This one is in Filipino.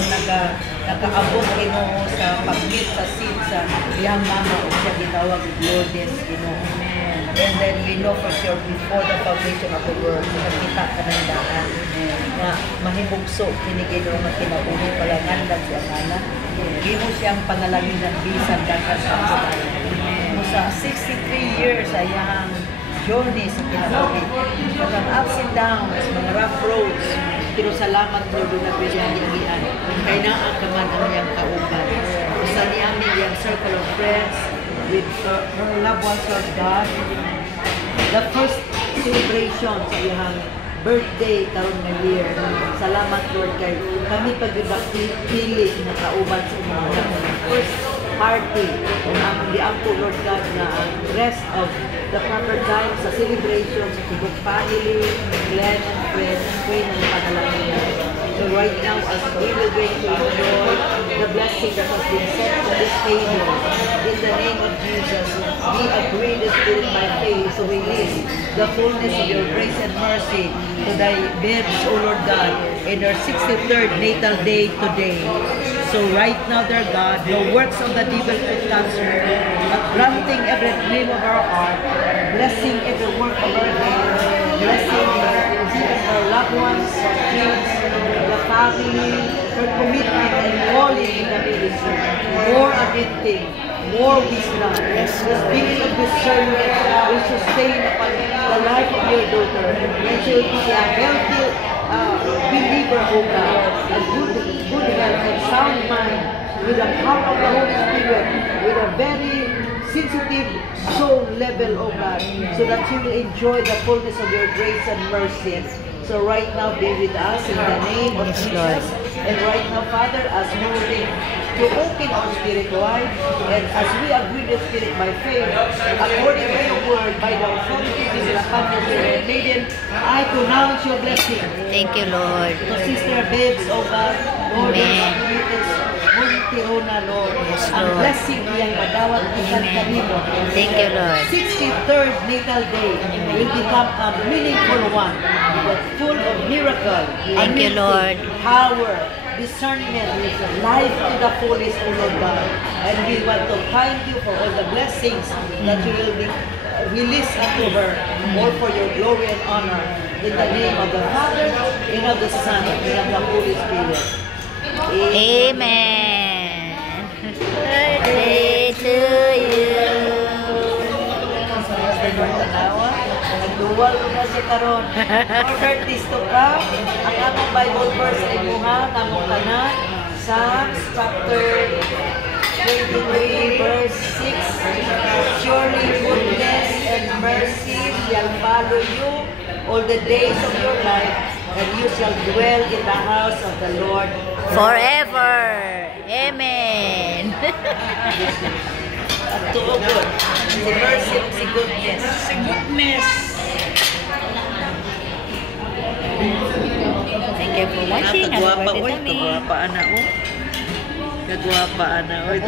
nakaabot Ginoo sa pag-meet sa seat sa iyang mama o siya gitawag Lourdes Ginoo. And then we know for sure before the foundation of the world nakita ka ng daan na mahibugso kini Ginoo nga kinabuhi palangandan siya anak. Gimo siyang panalaginan bisan daghang sa sa 63 years ayang journey sa kinabuhi. Mga ups and downs, mga rough roads. Pero salamat Lord na pinagigyan. Kaya na ang kaman ang iyang kauban. Sa niyamin yung circle of friends with her loved ones, Lord God. The first celebration sa iyang birthday karon nga year. Salamat Lord kay kami pagdapili na kauban sa mga first party. Kung among giampo Lord God na ang rest of the proper time sa celebration sa tibok family, Glenn and friends, pray ng panalangin. So right now, as we will going to enjoy the blessing that has been set to this table, in the name of Jesus, we agree this spirit by faith to release the fullness of your grace and mercy to thy babes, O Lord God, in their 63rd natal day today. So right now, dear God, no works of the devil could cancel, but granting every dream of our heart, blessing every work of our hands, blessing our loved ones, our kids, the family, her commitment and calling in the ministry. More anointing, more wisdom, the spirit of discernment will sustain upon the life of your daughter, and she will be a healthy believer, O God, a good health and sound mind, with the power of the Holy Spirit, with a very sensitive soul level, O God, so that she will enjoy the fullness of your grace and mercy. So right now, be with us in the name of Jesus. And right now, Father, as moving to open our spirit wide, and as we agree the spirit by faith, according to your word, by the authority of the Father, maiden, I pronounce your blessing. Thank you, Lord. To Sister Babes, O God, Lord, Lord, yes, ang Lord. blessing niyang madawat isan kanimo. Thank you, Lord. 63rd natal day will become a meaningful one, but full of miracle, Thank you, Lord. power, discernment, life to the fullest, O Lord God. And we want to thank you for all the blessings that you will be released unto her, all for your glory and honor. In the name of the Father, and of the Son, and of the Holy Spirit. Amen. Birthday to you. Nagduwal na siya karon. More birthdays to come. Ang among Bible verse ay muha namong tanan. Psalms chapter 23 verse 6. Surely goodness and mercy shall follow you all the days of your life, and you shall dwell in the house of the Lord Forever. Amen. at tuugod. Si mercy ug si goodness. Si goodness. Thank you for watching. Kagwapa, oy. Kagwapa, ana, oh. Kagwapa, ana, oy.